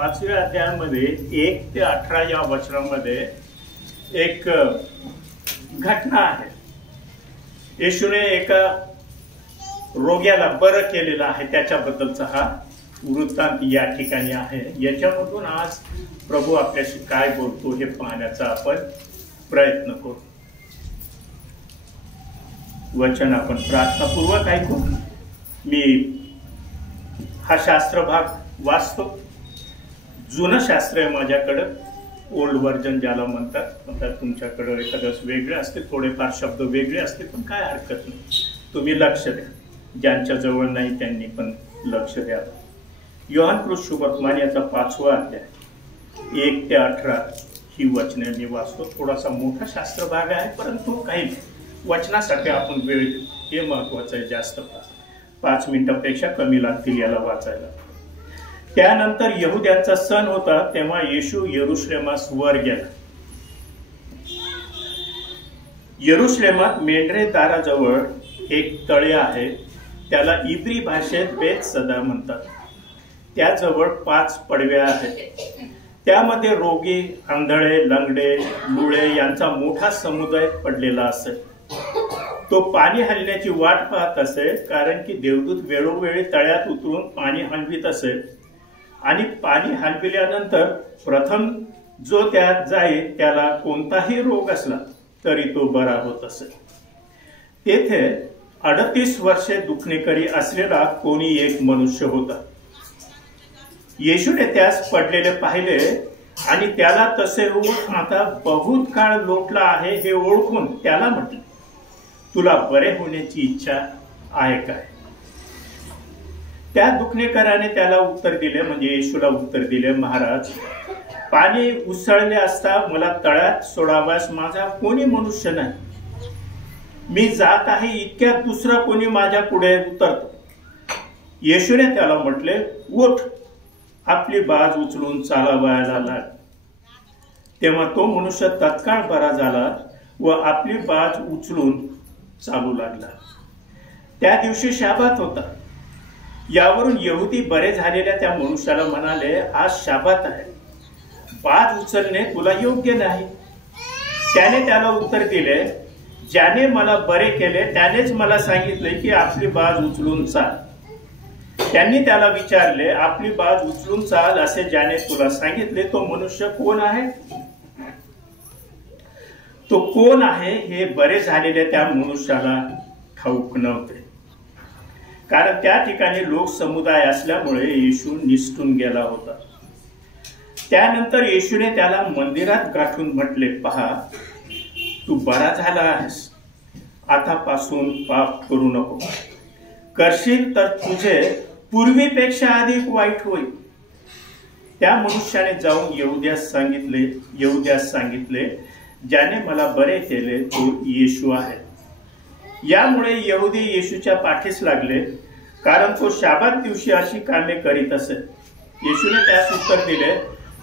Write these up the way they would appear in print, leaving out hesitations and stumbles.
5व्या अध्यायामध्ये 1 ते 18 या वचनामध्ये एक घटना आहे। येशूने एका रोग्याला बरं केलेलं आहे, त्याच्याबद्दलचा हा वृत्तांत या ठिकाणी आहे। याच्यामधून आज प्रभू आपल्याशी काय बोलतो हे पाहण्याचा आपण प्रयत्न करू। वचन आपण प्रार्थनापूर्वक ऐकू। मी हा शास्त्र भाग वाचतो। जुनं शास्त्र आहे माझ्याकडे, ओल्ड व्हर्जन ज्याला म्हणतात। तुमच्याकडे एखादं वेगळे असते, थोडेफार शब्द वेगळे असते, पण काय हरकत नाही, तुम्ही लक्ष द्या। ज्यांच्या जवळ नाही त्यांनी पण लक्ष द्या। योहान कृष्ण सुवर्तमान याचा 5वा अध्याय 1 ते 18 ही वचने मी वाचतो। थोडासा मोठा शास्त्र भाग आहे, परंतु काही वचनासाठी आपण वेळ देऊ, हे महत्वाचं आहे। जास्त 5 मिनिटांपेक्षा कमी लागतील याला वाचायला। त्यानंतर यहुद्यांचा सण होता, तेव्हा येशू यरुशलेमास वर गेला। यरुशलेमात मेंढरे दाराजवळ एक तळे आहे, त्याला इब्री भाषेत बेतसदा म्हणतात। त्याजवळ 5 पडव्या आहेत, त्यामध्ये रोगी, आंधळे, लंगडे, लुळे यांचा मोठा समुदाय पडलेला असे। तो पाणी हलण्याची वाट पाहत असे, कारण की देवदूत वेळोवेळी तळ्यात उतरून पाणी हलवित असे, आणि पाणी हलविल्यानंतर प्रथम जो त्यात जाईल त्याला कोणताही रोग असला तरी तो बरा होत असे। तेथे 38 वर्षे दुखणेकरी असलेला कोणी एक मनुष्य होता। येशूने त्यास पडलेले पाहिले आणि त्याला तसे होऊन आता बहुत काळ लोटला आहे हे ओळखून त्याला म्हटले, तुला बरे होण्याची इच्छा आहे काय? त्या दुखणेकराने त्याला उत्तर दिले, म्हणजे येशूला उत्तर दिले, महाराज, पाणी उसळले असता मला तळ्यात सोडावास माझा कोणी मनुष्य नाही। मी जात आहे इतक्यात दुसरा कोणी माझ्या पुढे उतरतो। येशूने त्याला म्हटले, उठ, आपली बाज उचलून चालावयाला लाग। तेव्हा तो मनुष्य तत्काळ बरा झाला व आपली बाज उचलून चालू लागला। त्या दिवशी शाबात होता। यावरून यहुदी बरे झालेल्या त्या मनुष्याला म्हणाले, आज शाबात आहे, बाज उचलणे तुला योग्य नाही। त्याने त्याला उत्तर दिले, ज्याने मला बरे केले त्यानेच मला सांगितले की आपली बाज उचलून चाल। त्यांनी त्याला विचारले, आपली बाज उचलून चाल असे ज्याने तुला सांगितले तो मनुष्य कोण आहे? तो कोण आहे हे बरे झालेल्या त्या मनुष्याला ठाऊक नव्हते, कारण त्या ठिकाणी लोक समुदाय असल्यामुळे येशू निसटून गेला होता। त्यानंतर येशूने त्याला मंदिरात गाठून म्हटले, पहा, तू बरा झाला आहेस, आतापासून पाप करू नको, करशील तर तुझे पूर्वीपेक्षा अधिक वाईट होईल। त्या मनुष्याने जाऊन यहुद्यास सांगितले, ज्याने मला बरे केले तो येशू आहे। यामुळे यहुदी येशूच्या पाठीस लागले, कारण तो शाबात दिवशी अशी कामे करीत असे। येशूने त्यास उत्तर दिले,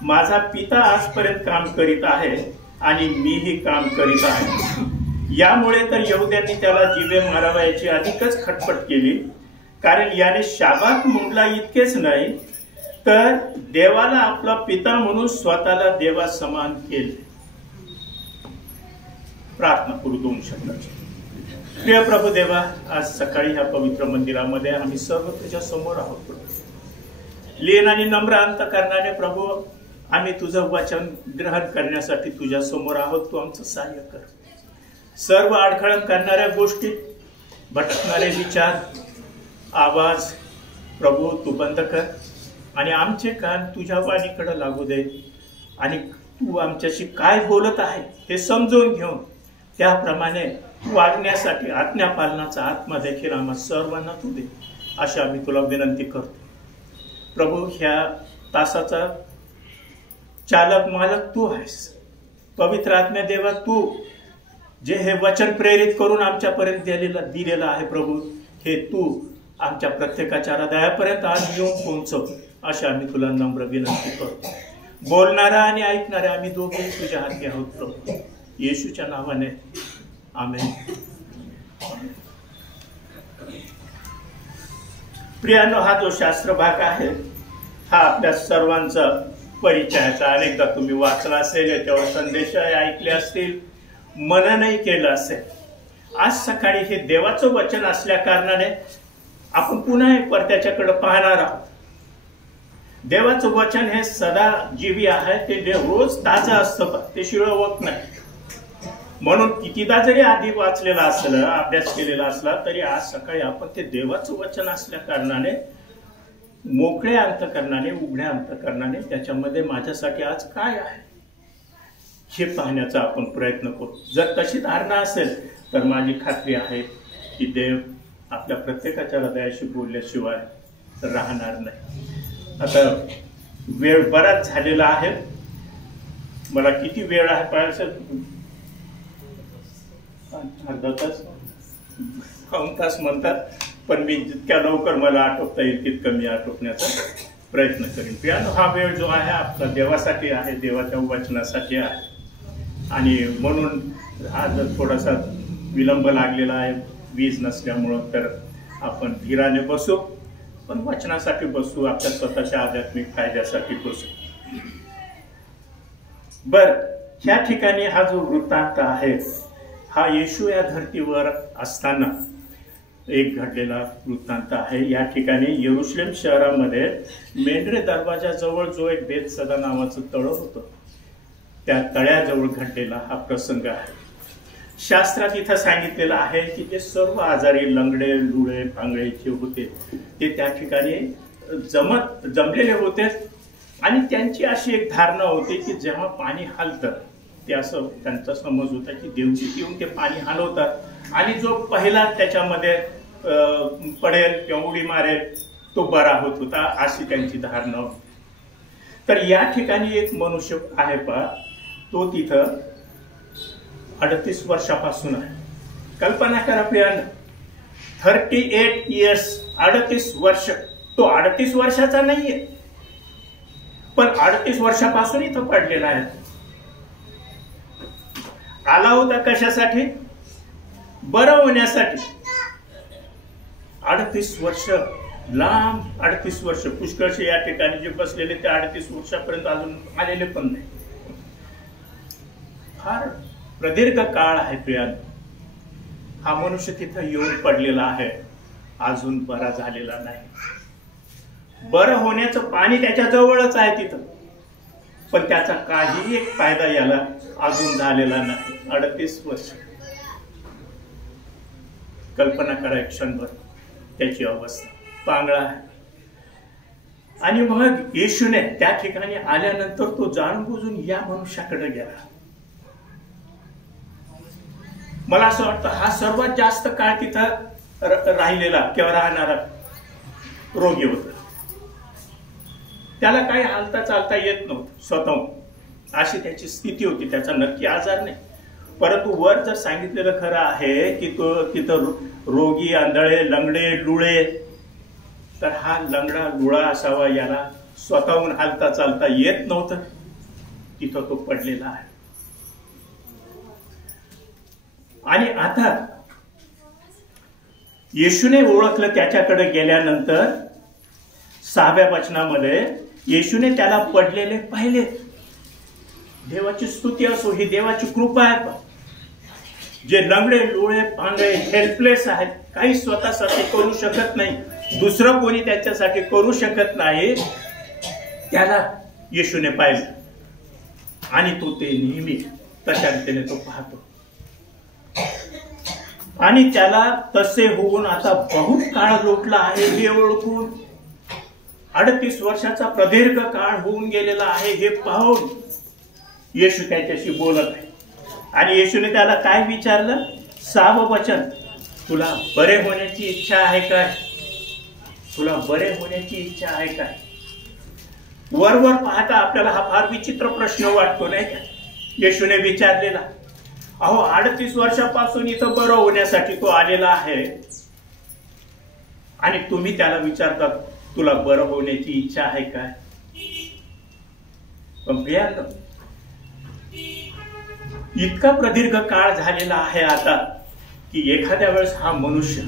माझा पिता आजपर्यंत काम करीत आहे आणि मीही काम करीत आहे। यामुळे तर यहुद्यांनी त्याला जीवे मारावयाची अधिकच खटपट केली, कारण याने शाबात मोडला इतकेच नाही तर देवाला आपला पिता म्हणून स्वतःला देवा समान केले। प्रार्थना करू 2 शब्दाची। प्रिय प्रभू देवा, आज सकाळी ह्या पवित्र मंदिरामध्ये आम्ही सर्व तुझ्या समोर आहोत। लीन आणि नम्र अंतकरणाने प्रभू आम्ही तुझं वचन ग्रहण करण्यासाठी तुझ्या समोर आहोत। तू आमचं सहाय्य कर। सर्व अडखळण करणाऱ्या गोष्टी, भटकणारे विचार, आवाज प्रभू तू बंद कर आणि आमचे कान तुझ्या वाणीकडे लागू दे, आणि तू आमच्याशी काय बोलत आहे हे समजून घेऊन त्याप्रमाणे वागण्यासाठी आज्ञा पालनाचा आत्मा देखील आम्हा सर्वांना तू दे, अशी आम्ही तुला विनंती करतो। प्रभू, ह्या तासाचा चालक मालक तू आहेस। पवित्र आत्मा देवा, तू जे हे वचन प्रेरित करून आमच्यापर्यंत दिलेलं आहे प्रभू, हे तू आमच्या प्रत्येकाच्या हृदयापर्यंत आज येऊन पोहोचव, अशी आम्ही तुला नम्र विनंती करतो। बोलणारा आणि ऐकणारा आम्ही दोघे तुझ्या हाती आहोत प्रभू, येशूच्या नावाने आमेन। प्रियानो, हा जो शास्त्र भाग आहे हा आपल्या सर्वांचा परिचयाचा, अनेकदा तुम्ही वाचला असेल, याच्यावर संदेशही ऐकले असतील, मननही केलं असेल. आज सकाळी हे देवाचं वचन असल्या कारणाने आपण पुन्हा एक त्याच्याकडे पाहणार आहोत. देवाचं वचन हे सदा जीवी आहे, ते रोज ताजं असतं, ते शिळं होत नाही. म्हणून कितीदा जरी आधी वाचलेला असलं, अभ्यास केलेला असला, तरी आज सकाळी आपण ते देवाचं वचन असल्या कारणाने मोकळ्या अंतकरणाने, उघड्या अंतकरणाने त्याच्यामध्ये माझ्यासाठी आज काय आहे हे पाहण्याचा आपण प्रयत्न करू. जर तशी धारणा असेल तर माझी खात्री आहे की देव आपल्या प्रत्येकाच्या हृदयाशी बोलल्याशिवाय राहणार नाही. आता वेळ बराच झालेला आहे. मला किती वेळ आहे पाहायचं? अर्धा तास, पाऊण तास म्हणतात, पण मी जितक्या लवकर मला आटोपता येईल तितकं मी आटोपण्याचा प्रयत्न करीन. पियानो हा वेळ जो आहे आपला देवासाठी आहे, देवाच्या वचनासाठी आहे. आणि म्हणून आज थोडासा विलंब लागलेला आहे वीज नसल्यामुळं. तर आपण धीराने बसू, पण वचनासाठी बसू, आपल्या स्वतःच्या आध्यात्मिक फायद्यासाठी बसू. बर, ह्या ठिकाणी हा जो वृत्तांत आहे हा येशू या धर्तीवर असताना एक घडलेला वृत्तांत आहे. या ठिकाणी यरुशलेम शहरामध्ये मेंढरे दरवाजाजवळ जो एक बेतसदा नावाचं तळ होतं, त्या तळ्याजवळ घडलेला हा प्रसंग आहे. शास्त्रात इथं सांगितलेलं आहे की जे सर्व आजारी, लंगडे, लुळे, पांगळे जे होते ते त्या ठिकाणी जमलेले होते. आणि त्यांची अशी एक धारणा होती की जेव्हा पाणी हलतं, ते असं त्यांचा समज होता की देवदूत येऊन ते पाणी हलवतात आणि जो पहिला त्याच्यामध्ये पडेल किंवा उडी मारेल तो बरा होत होता, अशी त्यांची धारणा होती. तर या ठिकाणी एक मनुष्य आहे पहा, तो तिथं 38 वर्षापासून आहे. कल्पना करा प्रियानं, 38 इयर्स, 38 वर्ष. तो 38 वर्षाचा नाहीये, पण 38 वर्षापासून इथं पडलेला आहे. आला होता कशासाठी? बरं होण्यासाठी. 38 वर्ष, लांब 38 वर्ष. पुष्कळशे या ठिकाणी जे बसलेले ते 38 वर्षापर्यंत अजून आलेले पण नाही. फार प्रदीर्घ काळ आहे प्रियान. हा मनुष्य तिथं येऊन पडलेला आहे, अजून बरा झालेला नाही. बरं होण्याचं पाणी त्याच्या जवळच आहे तिथं, पण त्याचा काही एक फायदा याला अजून झालेला नाही. 38 वर्ष. कल्पना करा एक क्षणभर त्याची अवस्था. पांगळा आहे. आणि मग येशूने त्या ठिकाणी आल्यानंतर तो जाणून बुजून या मनुष्याकडे गेला. मला असं वाटतं हा सर्वात जास्त काळ तिथं राहिलेला किंवा राहणारा रोगी होता. त्याला काही हालता चालता येत नव्हतं स्वतःहून, अशी त्याची स्थिती होती. त्याचा नक्की आजार नाही, परंतु वर जर सांगितलेलं खरं आहे की तो तिथं रोगी, आंधळे, लंगडे, लुळे, तर हा लंगडा लुळा असावा, याला स्वतःहून हालता चालता येत नव्हतं. तिथं तो पडलेला आहे. आणि आता येशूने ओळखलं. त्याच्याकडे गेल्यानंतर 6व्या वचनामध्ये येशूने त्याला पडलेले पाहिले. देवाची स्तुती असो, ही देवाची कृपा आहे. जे लंगडे, लुळे, पांगळे, हेल्पलेस आहेत, काही स्वतःसाठी करू शकत नाही, दुसरं कोणी त्याच्यासाठी करू शकत नाही, त्याला येशूने पाहिलं. आणि तो ते नेहमी तशा रीतीने तो पाहतो. आणि त्याला तसे होऊन आता बहुत काळ लोटला आहे हे ओळखून, 38 वर्षाचा प्रदीर्घ काळ होऊन गेलेला आहे हे पाहून येशू त्याच्याशी बोलत आहे. आणि येशूने त्याला काय विचारलं? 6वं वचन, तुला बरे होण्याची इच्छा आहे काय? तुला बरे होण्याची इच्छा आहे काय? वरवर पाहता आपल्याला हा फार विचित्र प्रश्न वाटतो नाही का? येशूने विचारलेला. अहो 38 वर्षापासून इथं बरं होण्यासाठी तो आलेला आहे आणि तुम्ही त्याला विचारतात तुला बरं होण्याची इच्छा आहे काय? पण प्रियांनो, इतका प्रदीर्घ काळ झालेला आहे आता की एखाद्या वेळेस हा मनुष्य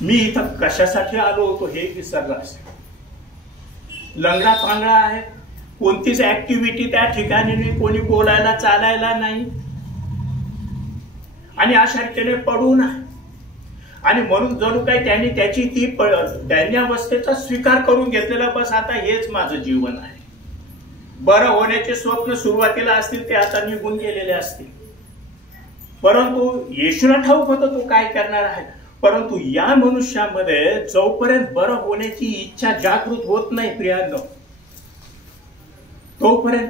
मी इथं कशासाठी आलो होतो हे विसरला असेल. लंगडा पांगडा आहे, कोणतीच ऍक्टिव्हिटी त्या ठिकाणी नाही, कोणी बोलायला चालायला नाही, आणि अशा रीतीने पडून आहे. आणि म्हणून जणू काही त्यांनी त्याची ती दैन्यावस्थेचा स्वीकार करून घेतलेला, बस आता हेच माझं जीवन आहे. बरं होण्याचे स्वप्न सुरुवातीला असतील ते आता निघून गेलेले असतील, परंतु येशूला ठाऊक होतं तो काय करणार आहे. परंतु या मनुष्यामध्ये जोपर्यंत बरं होण्याची इच्छा जागृत होत नाही प्रियांनो, तोपर्यंत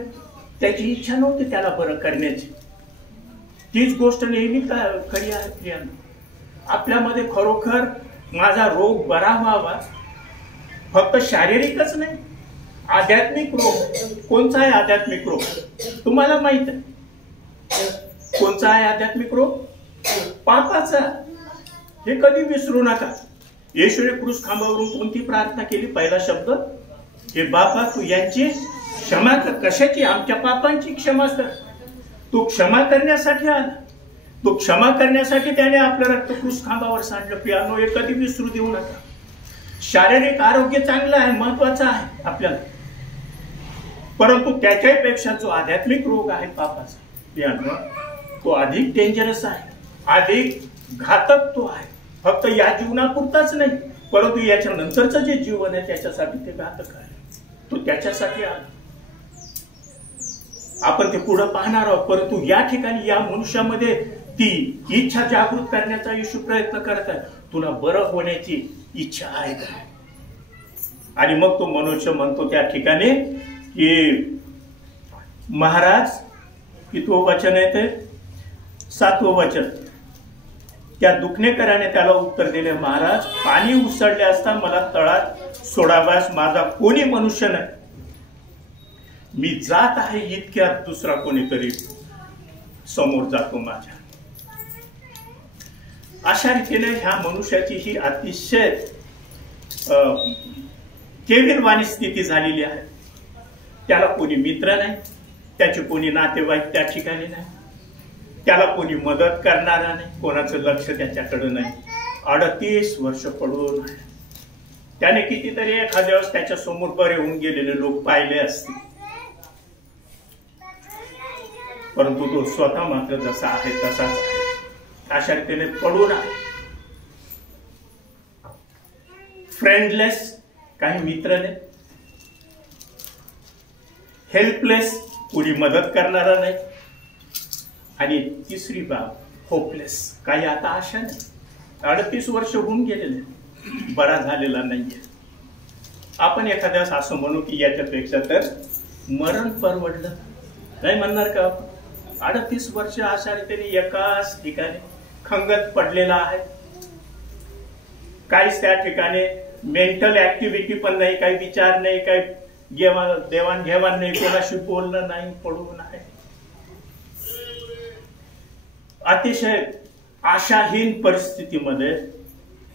त्याची इच्छा नव्हती त्याला बरं करण्याची. तीच गोष्ट नेहमी खरी आहे प्रियांनो. आपल्यामध्ये खरोखर माझा रोग बरा व्हावा, फक्त शारीरिकच नाही, आध्यात्मिक रोग. कोणचा आहे आध्यात्मिक रोग? तुम्हाला माहित आहे कोणचा आहे आध्यात्मिक रोग? पापाचा. हे कधी विसरू नका. येशूने क्रूस खांबावरून कोणती प्रार्थना केली? पहिला शब्द, हे बाबा तू यांची क्षमा कर. कशाची? आमच्या पापांची क्षमा कर. तू क्षमा करण्यासाठी आला, तो क्षमा करण्यासाठी त्याने आपलं रक्त क्रूस खांबावर सांडलं. प्रियांनो, हे कधी विसरू देऊ नका. शारीरिक आरोग्य चांगलं आहे, महत्वाचं आहे आपल्याला, परंतु त्याच्यापेक्षा जो आध्यात्मिक रोग आहे पापाचा प्रियांनो, तो अधिक डेंजरस आहे, अधिक घातक तो आहे. फक्त या जीवनापुरताच नाही, परंतु याच्या नंतरचं जे जीवन आहे त्याच्यासाठी ते घातक आहे. तो त्याच्यासाठी आला. आपण ते पुढे पाहणार आहोत. परंतु या ठिकाणी या मनुष्यामध्ये ती इच्छा जागृत करण्याचा येशू प्रयत्न करत आहे. तुला बरं होण्याची इच्छा आहे का? आणि मग तो मनुष्य म्हणतो त्या ठिकाणी की महाराज, कितवं वचन आहे ते? 7वं वचन. त्या दुखणेकराने त्याला उत्तर दिले, महाराज, पाणी उसळले असता मला तळात सोडाव्यास माझा कोणी मनुष्य नाही. मी जात आहे इतक्यात दुसरा कोणीतरी समोर जातो माझ्या. अशा रीतीने ह्या मनुष्याची ही अतिशय केविलवाणी स्थिती झालेली आहे. त्याला कोणी मित्र नाही, त्याचे कोणी नातेवाईक त्या ठिकाणी नाही, त्याला कोणी मदत करणारा नाही, कोणाचं लक्ष त्याच्याकडे नाही. 38 वर्ष पडून आहे. त्याने कितीतरी एखाद्या वेळेस त्याच्या समोर बरे होऊन गेलेले लोक पाहिले असतील, परंतु तो स्वतः मात्र जसा आहे तसाच आहे. अशा रीतीने पडून आहे. फ्रेंडलेस, काही मित्र नाही, हेल्पलेस, कोणी मदत करणारा नाही, आणि तिसरी बाब होपलेस, काही आता आशा नाही. 38 वर्ष होऊन गेलेले, बरा झालेला नाहीये. आपण एखाद्यास असं म्हणू की याच्यापेक्षा तर मरण परवडलं, नाही म्हणणार का? 38 वर्ष अशा रीतीने एकाच ठिकाणी खंगत पडलेला आहे. काहीच त्या ठिकाणी मेंटल ऍक्टिव्हिटी पण नाही, काही विचार नाही, काही देवाणघेवाण नाही, कोणाशी बोलणं नाही, पडून आहे. अतिशय आशाहीन परिस्थितीमध्ये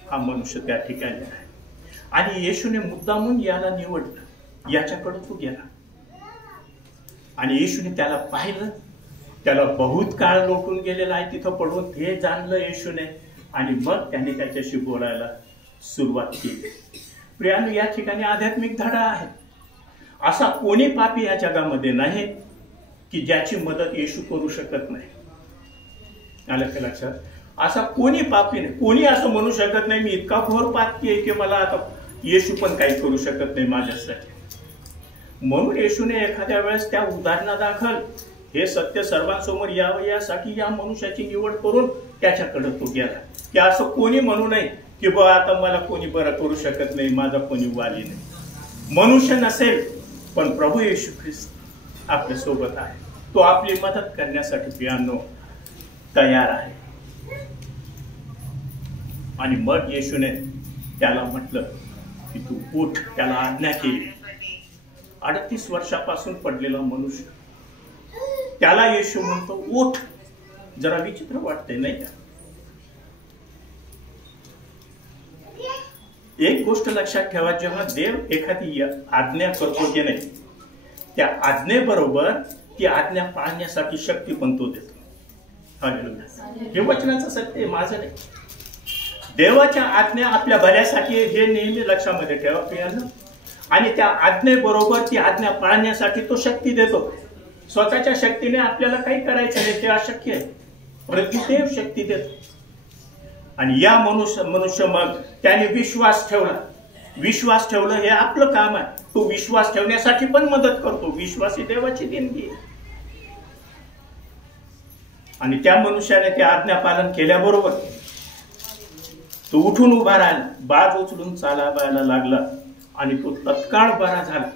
हा मनुष्य त्या ठिकाणी आहे. आणि येशूने मुद्दामून याला निवडलं, याच्याकडे तो गेला आणि येशूने त्याला पाहिलं. त्याला बहुत काळ लोटून गेलेला आहे तिथं पडून, हे जाणलं येशूने, आणि मग त्याने त्याच्याशी बोलायला सुरुवात केली. प्रियांनो, या ठिकाणी आध्यात्मिक धडा आहे. असा कोणी पापी या जगामध्ये नाही की ज्याची मदत येशू करू शकत नाही. आलं का लक्षात? असा कोणी पापी नाही. कोणी असं म्हणू शकत नाही मी इतका घोर पापी आहे की मला आता येशू पण काही करू शकत नाही माझ्यासाठी. म्हणून येशूने एखाद्या वेळेस त्या उदाहरणादाखल हे सत्य सर्वांसमोर यावं यासाठी या मनुष्याची निवड करून त्याच्याकडे तो गेला, की असं कोणी म्हणू नये की बा आता मला कोणी बरं करू शकत नाही, माझा कोणी वाली नाही. मनुष्य नसेल पण प्रभू येशू ख्रिस्त आपल्या सोबत आहे. तो आपली मदत करण्यासाठी प्रियांनो तयार आहे. आणि मग येशूने त्याला म्हटलं की तू उठ, त्याला आज्ञा केली. 38 वर्षापासून पडलेला मनुष्य, त्याला येशू म्हणतो उठ. जरा विचित्र वाटते नाही का? एक गोष्ट लक्षात ठेवा, जेव्हा देव एखादी आज्ञा करतो की नाही, त्या आज्ञेबरोबर ती आज्ञा पाळण्यासाठी शक्ती पण तो देतो. हालेलुया. हे वचनाचं सत्य, माझं नाही. देवाच्या आज्ञा आपल्या भल्यासाठी, हे नेहमी लक्षामध्ये ठेवा प्रियांनो. आणि त्या आज्ञेबरोबर ती आज्ञा पाळण्यासाठी तो शक्ती देतो. स्वतःच्या शक्तीने आपल्याला काही करायचं नाही, ते अशक्य आहे, परंतु ते शक्ती देतो. आणि या मनुष्य मग त्याने विश्वास ठेवला. विश्वास ठेवलं हे आपलं काम आहे. तो विश्वास ठेवण्यासाठी पण मदत करतो. विश्वास ही देवाची देणगी आहे. आणि त्या मनुष्याने ते आज्ञापालन केल्याबरोबर तो उठून उभा राहिला, बाज उचलून चालायला लागला आणि तो तत्काळ बरा झाला,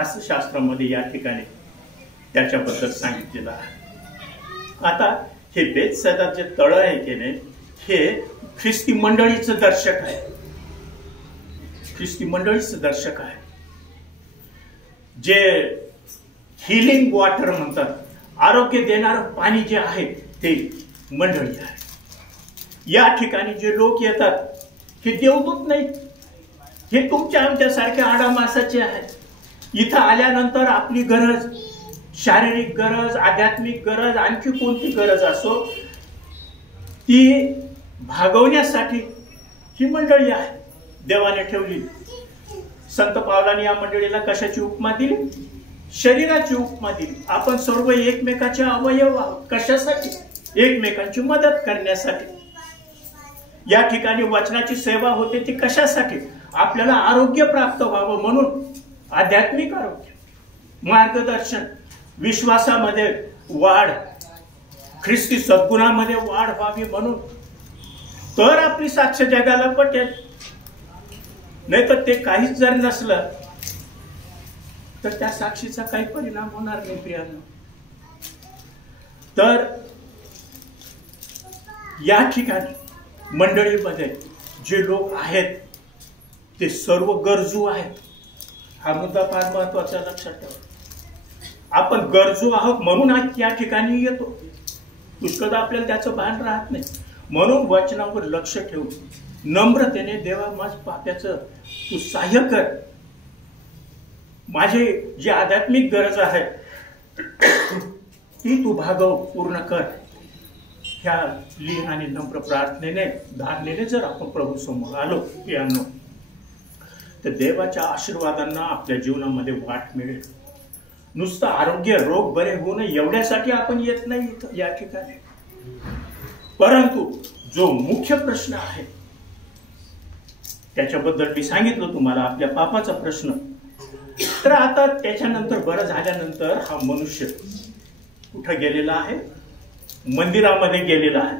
असं शास्त्रामध्ये या ठिकाणी त्याच्याबद्दल सांगितलेलं आहे. आता हे बेथसैदा जे तळ आहे की नाही, हे ख्रिस्ती मंडळीचं दर्शक आहे. ख्रिस्ती मंडळीचं दर्शक आहे. जे हिलिंग वॉटर म्हणतात, आरोग्य देणारं पाणी जे आहे ते मंडळी आहे. या ठिकाणी जे लोक येतात हे देवदूत नाहीत, हे तुमच्या आमच्यासारख्या आडामासाचे आहेत. इथं आल्यानंतर आपली गरज, शारीरिक गरज, आध्यात्मिक गरज, आणखी कोणती गरज असो, ती भागवण्यासाठी ही मंडळी आहे देवाने ठेवली. संत पावलाने या मंडळीला कशाची उपमा दिली? शरीराची उपमा दिली. आपण सर्व एकमेकाचे अवयव आहोत. कशासाठी? एकमेकांची मदत करण्यासाठी. या ठिकाणी वचनाची सेवा होते ती कशासाठी? आपल्याला आरोग्य प्राप्त व्हावं म्हणून. आध्यात्मिक आरोग्य, मार्गदर्शन, विश्वासामध्ये वाढ, ख्रिस्ती सद्गुणामध्ये वाढ व्हावी म्हणून. तर आपली साक्ष जगाला पटेल. नाही तर ते काहीच जर नसलं तर त्या साक्षीचा काही परिणाम होणार नाही प्रियांनो. तर या ठिकाणी मंडळीमध्ये जे लोक आहेत ते सर्व गरजू आहेत. हा मुद्दा फार महत्वाचा लक्षात ठेवा. आपण गरजू आहोत म्हणून या ठिकाणी येतो. पुष्कळदा आपल्याला त्याचं भान राहत नाही. म्हणून वचनावर लक्ष ठेवून नम्रतेने देवा माझ पाप्याचं तू सहाय्य कर, माझी जी आध्यात्मिक गरज आहे ती तू भागव, पूर्ण कर. ह्या लीन आणि नम्र प्रार्थनेने, धारणेने जर आपण प्रभू समोर आलो प्रियांनो, तर देवाच्या आशीर्वादांना आपल्या जीवनामध्ये वाट मिळेल. नुसतं आरोग्य, रोग बरे होणं एवढ्यासाठी आपण येत नाही इथं या ठिकाणी. परंतु जो मुख्य प्रश्न आहे त्याच्याबद्दल मी सांगितलं तुम्हाला, आपल्या पापाचा प्रश्न. तर आता त्याच्यानंतर बरं झाल्यानंतर हा मनुष्य कुठं गेलेला आहे? मंदिरामध्ये गेलेला आहे.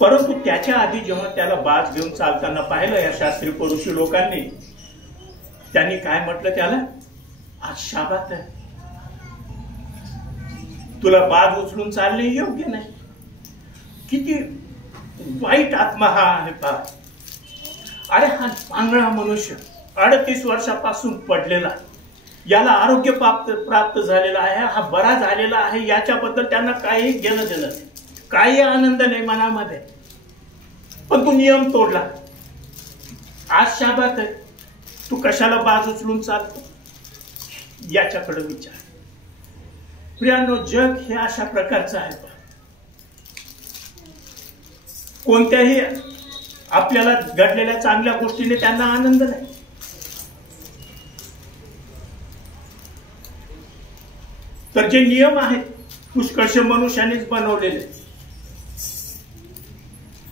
परंतु त्याच्या आधी जेव्हा त्याला बाज घेऊन चालताना पाहिलं या शास्त्री पुरुषी लोकांनी, त्यांनी काय म्हटलं त्याला? आज शाबात आहे, तुला बाज उचलून चालणे योग्य नाही. किती वाईट आत्मा हा आहे पहा. अरे हा पांगळा मनुष्य 38 वर्षापासून पडलेला, याला आरोग्य प्राप्त झालेला आहे, हा बरा झालेला आहे, याच्याबद्दल त्यांना काही घेणं देणं नाही, काही आनंद नाही मनामध्ये. पण तू नियम तोडला. आज शाबात आहे, तू कशाला बाज उचलून चालतो? याच्याकडे विचार. प्रियांनो, जग हे अशा प्रकारचं आहे. कोणत्याही आपल्याला घडलेल्या चांगल्या गोष्टीने त्यांना आनंद नाही. तर जे नियम आहेत पुष्कळशे मनुष्यानेच बनवलेले.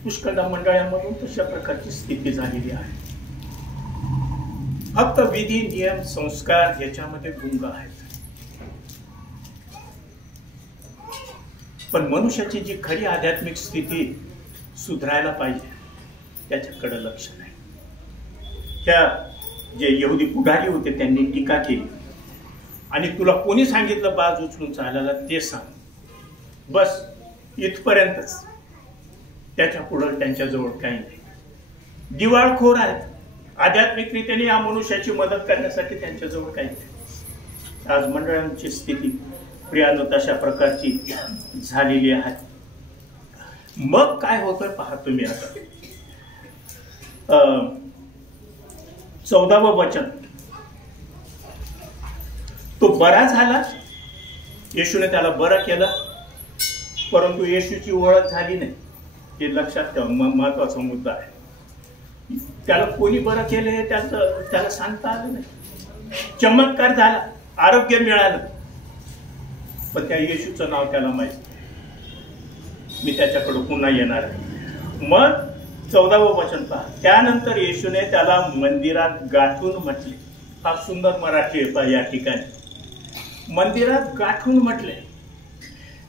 पुष्कळदा मंडळांमधून तशा प्रकारची स्थिती झालेली आहे. फक्त विधी, नियम, संस्कार याच्यामध्ये गुंग आहेत. पण मनुष्याची जी खरी आध्यात्मिक स्थिती सुधारायला पाहिजे त्याच्याकडे लक्ष नाही. त्या जे यहुदी पुढारी होते त्यांनी टीका केली आणि तुला कोणी सांगितलं बाज उचलून चालायला ते सांग, बस इथपर्यंतच. त्याच्या पुढे त्यांच्याजवळ काही नाही. दिवाळखोर आहेत. आध्यात्मिक रीतीने या मनुष्याची मदत करण्यासाठी त्यांच्याजवळ काही नाही. आज मंडळांची स्थिती प्रियांनो तशा प्रकारची झालेली आहे. मग काय होतं पहा तुम्ही. आता 14वं वचन, तो बरा झाला, येशूने त्याला बरं केलं, परंतु येशूची ओळख झाली नाही. हे लक्षात ठेवा, महत्वाचा मुद्दा आहे. त्याला कोणी बरं केले त्याला सांगता आलं नाही. चमत्कार झाला, आरोग्य मिळालं, पण त्या येशूचं नाव त्याला माहिती. मी त्याच्याकडे पुन्हा येणार आहे. मग 14वं वचन पहा. त्यानंतर येशूने त्याला मंदिरात गाठून म्हटले. फार सुंदर मराठी आहे या ठिकाणी. मंदिरात गाठून म्हटले.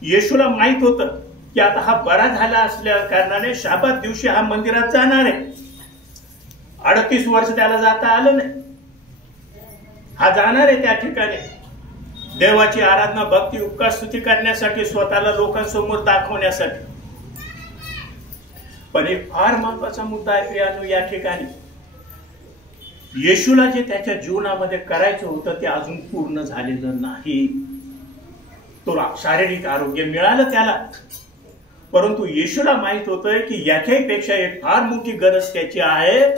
येशूला माहित होतं की आता हा बरा झाला असल्या कारणाने शाबात दिवशी हा मंदिरात जाणार आहे. 38 वर्ष त्याला जाता आलं नाही. हा जाणार आहे त्या ठिकाणी देवाची आराधना, भक्ती, उपकार, स्तुती करण्यासाठी, स्वतःला लोकांसमोर दाखवण्यासाठी. पण एक फार महत्वाचा मुद्दा आहे प्रियानो या ठिकाणी. येशूला जे त्याच्या जीवनामध्ये करायचं होतं ते अजून पूर्ण झालेलं नाही. तो शारीरिक आरोग्य मिळालं त्याला, परंतु येशूला माहित होतं की याच्याही पेक्षा एक फार मोठी गरज त्याची आहे.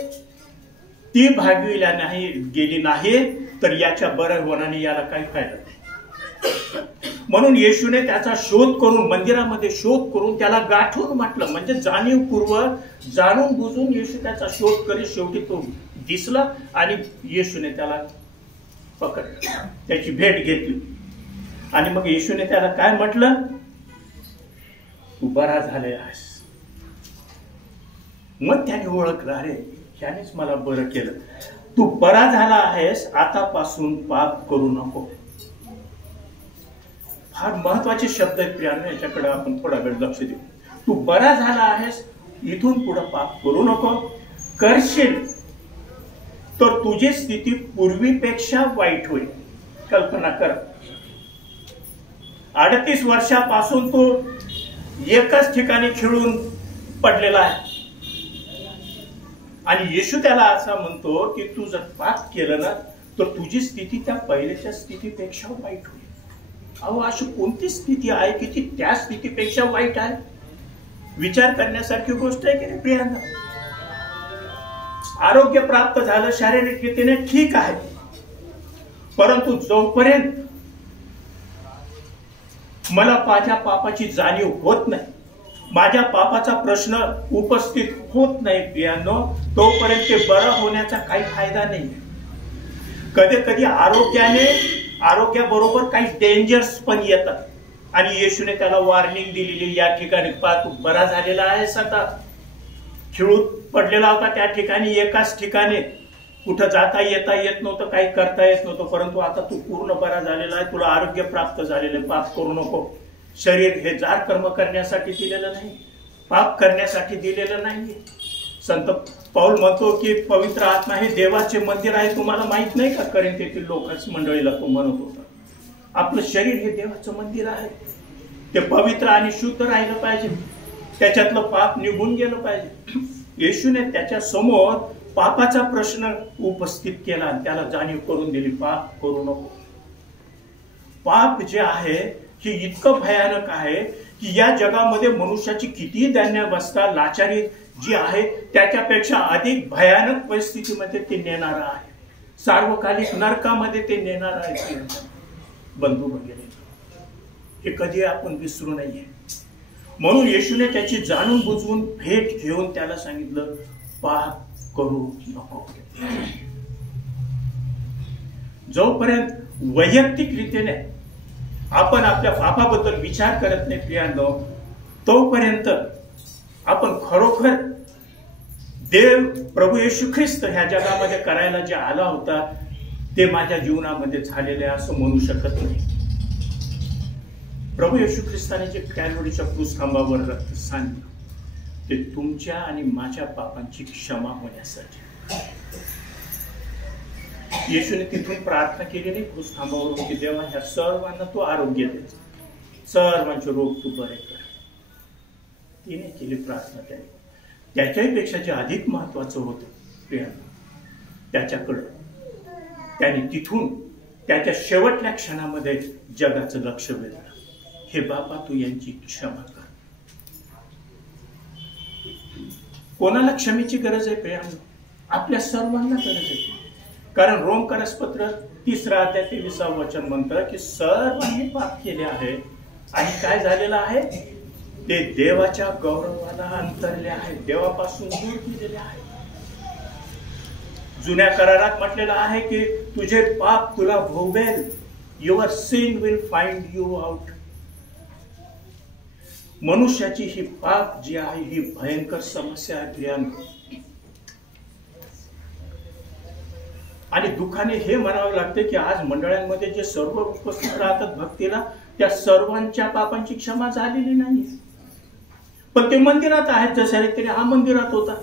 ती भागविल्या नाही गेली नाही तर याच्या बरं होण्याने याला काही फायदा नाही. म्हणून येशूने त्याचा शोध करून, मंदिरामध्ये शोध करून त्याला गाठून म्हटलं. म्हणजे जाणीवपूर्वक, जाणून बुजून येशू त्याचा शोध करीत शेवटी तो दिसला आणि येशूने त्याला पकडलं, त्याची भेट घेतली. आणि मग येशूने त्याला काय म्हटलं? तू बरा झाले आहेस. मग त्याने ओळखलं, अरे ह्यानेच मला बरं केलं. तू बरा झाला आहेस, आतापासून पाप करू नको. फार महत्वाचे शब्द आहेत प्रियानो, याच्याकडे आपण थोडा वेळ लक्ष देऊ. तू बरा झाला आहेस, इथून पुढे पाप करू नको. करशील तर तुझी स्थिती पूर्वीपेक्षा वाईट होईल. कल्पना कर, 38 वर्षापासून तो एकाच ठिकाणी खिळून पडलेला आहे आणि येशू त्याला असा म्हणतो की तू जर पाप केलं ना तर तुझी स्थिती त्या पहिल्याच्या स्थितीपेक्षा वाईट होईल. अहो, अशी कोणती स्थिती आहे की ती त्या स्थितीपेक्षा वाईट आहे? विचार करण्यासारखी गोष्ट आहे की नाही प्रियांना? आरोग्य प्राप्त झालं शारीरिक रीतीने, ठीक आहे, परंतु जोपर्यंत मला माझ्या पापाची जाणीव होत नाही, माझ्या पापाचा प्रश्न उपस्थित होत नाही प्रियांनो, तोपर्यंत ते बरं होण्याचा काही फायदा नाही. कधी कधी आरोग्याबरोबर काही डेंजर्स पण येतात आणि येशूने त्याला वॉर्निंग दिलेली या ठिकाणी. तू बरा झालेला आहेस, आता खिळून पडलेला होता त्या ठिकाणी, एकाच ठिकाणी, कुठं जाता येता येत नव्हतं, काही करता येत नव्हतं, परंतु आता तू पूर्ण बरा झालेला आहे, तुला आरोग्य प्राप्त झालेलं. पाप करू नको. शरीर हे जार कर्म करण्यासाठी दिलेलं नाही, पाप करण्यासाठी दिलेलं नाही. संत पौल म्हणतो की पवित्र आत्मा हे देवाचे मंदिर आहे. तुम्हाला माहित नाही का? करिंथीतील लोकांच्या मंडळीला तो म्हणत होता. आपलं शरीर हे देवाचं मंदिर आहे. ते पवित्र आणि शुद्ध राहिलं पाहिजे, त्याच्यातलं पाप निघून गेलं पाहिजे. येशूने त्याच्या समोर पापाचा प्रश्न उपस्थित केला, त्याला जाणीव करून दिली, पाप करू नको. पाप जे आहे हे इतकं भयानक आहे की या जगामध्ये मनुष्याची कितीही दैन्यावस्था, लाचारी जी आहे त्याच्यापेक्षा अधिक भयानक परिस्थितीमध्ये ते नेणार आहे. सार्वकालिक नरकामध्ये ते नेणार आहे. बंधू वगैरे, हे कधी आपण विसरू नये. म्हणून येशूने त्याची जाणून बुजवून भेट घेऊन त्याला सांगितलं, पाप करू नको. जोपर्यंत वैयक्तिक रीतीने आपण आपल्या पापाबद्दल विचार करत नाही प्रियांनो, तोपर्यंत आपण खरोखर देव प्रभू येशू ख्रिस्त ह्या जगामध्ये करायला जे आला होता ते माझ्या जीवनामध्ये झालेले असं म्हणू शकत नाही. प्रभू येशू ख्रिस्ताने जे कॅल्वरीच्या क्रूसखांबावर रक्त सांडलं ते तुमच्या आणि माझ्या पापांची क्षमा होण्यासाठी. येशूने तिथून प्रार्थना केली नाही क्रूसखांबावरून की देवा ह्या सर्वांना तू आरोग्य दे, सर्वांचे रोग तू बरे कर. तिने केली प्रार्थना. त्याने त्याच्याही पेक्षा जे अधिक महत्वाचं होतं प्रियांना, त्याच्याकडं त्याने तिथून त्याच्या शेवटल्या क्षणामध्ये जगाचं लक्ष वेधलं. हे बाबा तू यांची क्षमा कर. कोणाला क्षमेची गरज आहे प्रियांनो? आपल्या सर्वांना गरज आहे. कारण रोमकरसपत्र 3 अध्याय 23 वचन म्हणतं की सर्वांनी पाप केले आहे आणि काय झालेलं आहे, ते देवाच्या गौरवाला अंतरले आहे, देवापासून दूर केलेले आहे. जुन्या करारात म्हटलेलं आहे की तुझे पाप तुला भोगवेल, your sin will find you out. मनुष्याची ही पाप जी आहे ही भयंकर समस्या आहे प्रियांनो. आणि दुःखाने हे म्हणावं लागते की आज मंडळांमध्ये जे सर्व उपस्थित राहतात भक्तीला, त्या सर्वांच्या पापांची क्षमा झालेली नाही. पण ते मंदिरात आहेत, जशा रीतीने हा मंदिरात होता,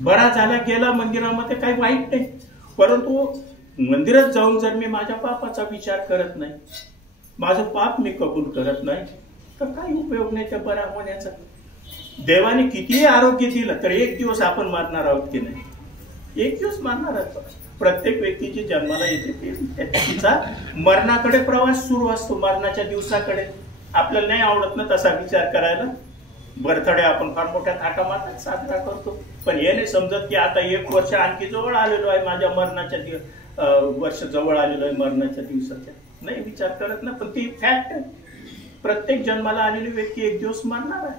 बरा झाला गेला मंदिरामध्ये, काही वाईट नाही. परंतु मंदिरात जाऊन जर मी माझ्या पापाचा विचार करत नाही, माझं पाप मी कबूल करत नाही, तर काही उपयोग नाही त्या बरा होण्याचा. देवाने कितीही आरोग्य दिलं तर एक दिवस आपण मारणार आहोत की नाही? एक दिवस मारणार आहोत. प्रत्येक व्यक्तीची जन्माला येते, तिचा मरणाकडे प्रवास सुरू असतो, मरणाच्या दिवसाकडे. आपल्याला नाही आवडत ना तसा विचार करायला. बर्थडे आपण फार मोठ्या थाटामाटात साजरा करतो, पण हे नाही समजत की आता 1 वर्ष आणखी जवळ आलेलो आहे, माझ्या मरणाच्या वर्ष जवळ आलेलो आहे मरणाच्या दिवसाच्या. नाही विचार करत ना, पण ती फॅक्ट आहे. प्रत्येक जन्माला आलेली व्यक्ती एक दिवस मरणार आहे.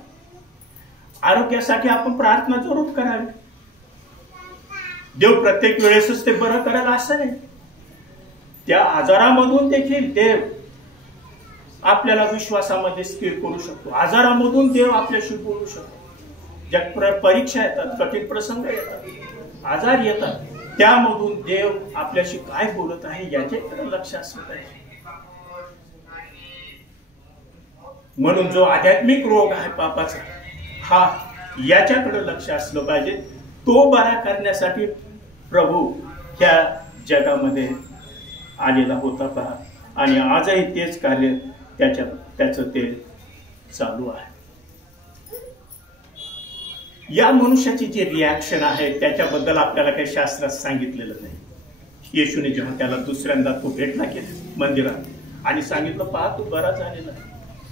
आरोग्यासाठी आपण प्रार्थना जरूर करावी. देव प्रत्येक वेळेसच ते बरं करेल असं नाही. त्या आजारामधून देखील देव आपल्याला विश्वासामध्ये स्थिर करू शकतो. आजारामधून देव आपल्याशी बोलू शकतो. ज्या परीक्षा येतात, कठीण प्रसंग येतात, आजार येतात, त्यामधून देव आपल्याशी काय बोलत आहे याच्याकडे लक्ष असलं पाहिजे. म्हणून जो आध्यात्मिक रोग आहे पापाचा, हा याच्याकडे लक्ष असलं पाहिजे. तो बरा करण्यासाठी प्रभू ह्या जगामध्ये आलेला होता पहा. आणि आजही तेच कार्य त्याचं ते चालू आहे. या मनुष्याची जी रिॲक्शन आहे त्याच्याबद्दल आपल्याला काही शास्त्रात सांगितलेलं नाही. येशूने जेव्हा त्याला दुसऱ्यांदा तो भेटला केला मंदिरात आणि सांगितलं, पहा तू बरा झालेला,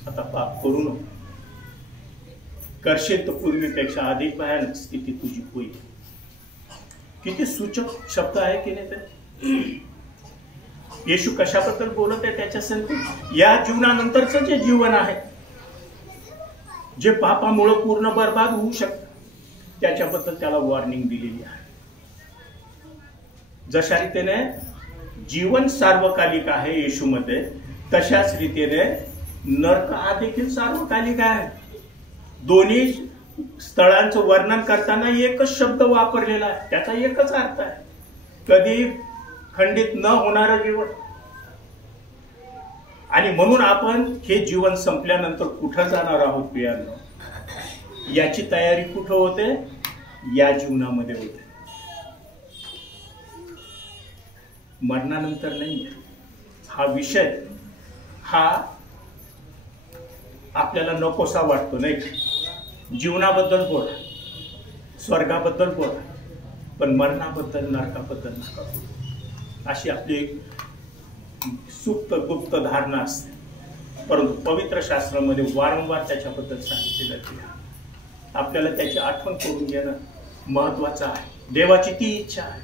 आता पाप करू नको, करशील तर पूर्वीपेक्षा अधिक भयानक स्थिती तुझी होईल. किती सूचक शब्द आहे की नाही ते? येशू कशाबद्दल बोलत आहे त्याच्या संगती? या जीवनानंतरचं जे जीवन आहे, जे पापामुळे पूर्ण बर्बाद होऊ शकतं, त्याच्याबद्दल त्याला वॉर्निंग दिलेली आहे. जशा रीतीने जीवन सार्वकालिक आहे येशूमध्ये, तशाच रीतीने नरक हा देखील सार्वकालिक आहे. दोन्ही स्थळांचं वर्णन करताना एकच शब्द वापरलेला आहे, त्याचा एकच अर्थ आहे, कधी खंडित न होणारं जीवन. आणि म्हणून आपण हे जीवन संपल्यानंतर कुठं जाणार आहोत प्रियांनो, याची तयारी कुठं होते? या जीवनामध्ये होते, मरणानंतर नाही. हा विषय हा आपल्याला नकोसा वाटतो नाही. जीवनाबद्दल बोला, स्वर्गाबद्दल बोला, पण मरणाबद्दल, नरकाबद्दल नका बोलू. अशी आपली एक सुप्त गुप्त धारणा असते. परंतु पवित्र शास्त्रामध्ये वारंवार त्याच्याबद्दल सांगितलेलं आहे. आपल्याला त्याची आठवण करून घेणं महत्वाचं आहे. देवाची ती इच्छा आहे.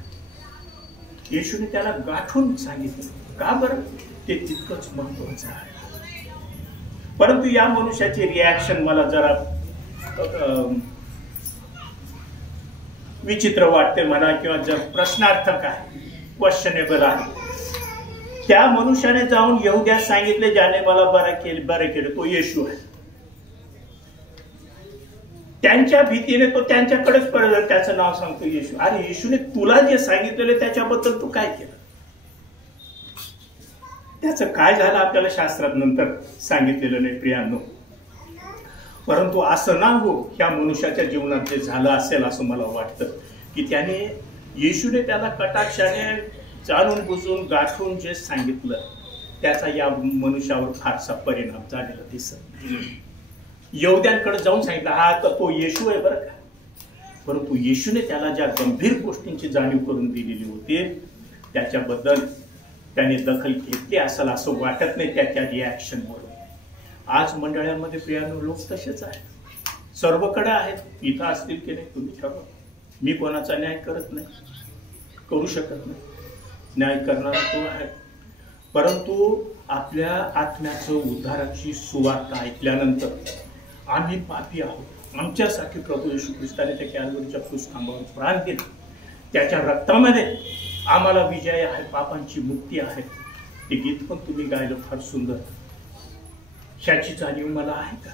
येशूने त्याला गाठून सांगितलं. का बरं? ते तितकंच महत्वाचं आहे. परंतु या मनुष्याची रिॲक्शन मला जरा विचित्र वाटते म्हणा, किंवा जर प्रश्नार्थक आहे, क्वेश्चनेबल आहे. त्या मनुष्याने जाऊन यहुद्यास सांगितले, ज्याने मला बरे केले तो येशू आहे. त्यांच्या भीतीने तो त्यांच्याकडेच परत त्याचं नाव सांगतो येशू. अरे येशूने तुला जे सांगितलेलं त्याच्याबद्दल तू काय केलं? त्याचं काय झालं आपल्याला शास्त्रात नंतर सांगितलेलं नाही प्रियांनो. परंतु असं ना हो, ह्या मनुष्याच्या जीवनात जे झालं असेल असं मला वाटतं की त्याने, येशूने त्याला कटाक्षाने जाणून बुजून गाठून जे सांगितलं त्याचा या मनुष्यावर फारसा परिणाम झालेला दिसत. यहुद्यांकडे जाऊन सांगितलं, हा तर तो येशू आहे बरं का. परंतु येशूने त्याला ज्या गंभीर गोष्टींची जाणीव करून दिलेली होती त्याच्याबद्दल त्याने दखल घेतली असेल असं वाटत नाही त्याच्या रिॲक्शनवरून. आज मंडळांमध्ये प्रियांनो लोक तसेच आहेत, सर्वकडे आहेत. इथं असतील की नाही तुम्ही ठरवा. मी कोणाचा न्याय करत नाही, करू शकत नाही. न्याय करणारा तो आहे. परंतु आपल्या आत्म्याचं उद्धाराची सुवार्ता ऐकल्यानंतर आम्ही पापी आहोत, आमच्यासाठी प्रभू येशू ख्रिस्ताने त्या कॅल्व्हरीच्या क्रूस खांबावर प्राण दिला, त्याच्या रक्तामध्ये आम्हाला विजय आहे, पापांची मुक्ती आहे. ते गीत पण तुम्ही गायलं फार सुंदर. ह्याची जाणीव मला आहे का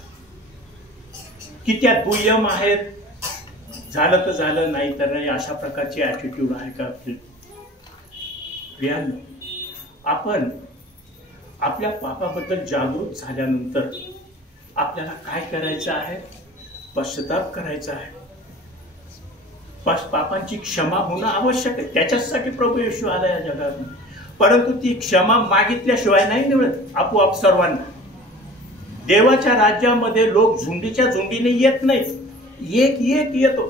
की त्या दुय्यम आहेत, झालं तर झालं, नाही तर नाही, अशा प्रकारची ॲटिट्यूड आहे का? प्रियांनो, आपण आपल्या पापाबद्दल जागरूक झाल्यानंतर आपल्याला काय करायचं आहे? पश्चाताप करायचा आहे. पापांची क्षमा होणं आवश्यक आहे. त्याच्यासाठी प्रभू येशू आला या जगात. परंतु ती क्षमा मागितल्याशिवाय नाही मिळत आपोआप सर्वांना. देवाच्या राज्यामध्ये लोक झुंडीच्या झुंडीने येत नाहीत, एक एक येतो.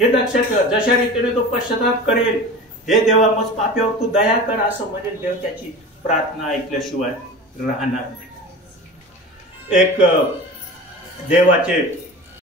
हे लक्षात ठेवा. जशा रीतीने तो पश्चाताप करेल, हे देवा मग पाप्यावर तू दया कर असं म्हणेल, देव त्याची प्रार्थना ऐकल्याशिवाय राहणार नाही. एक देवाचे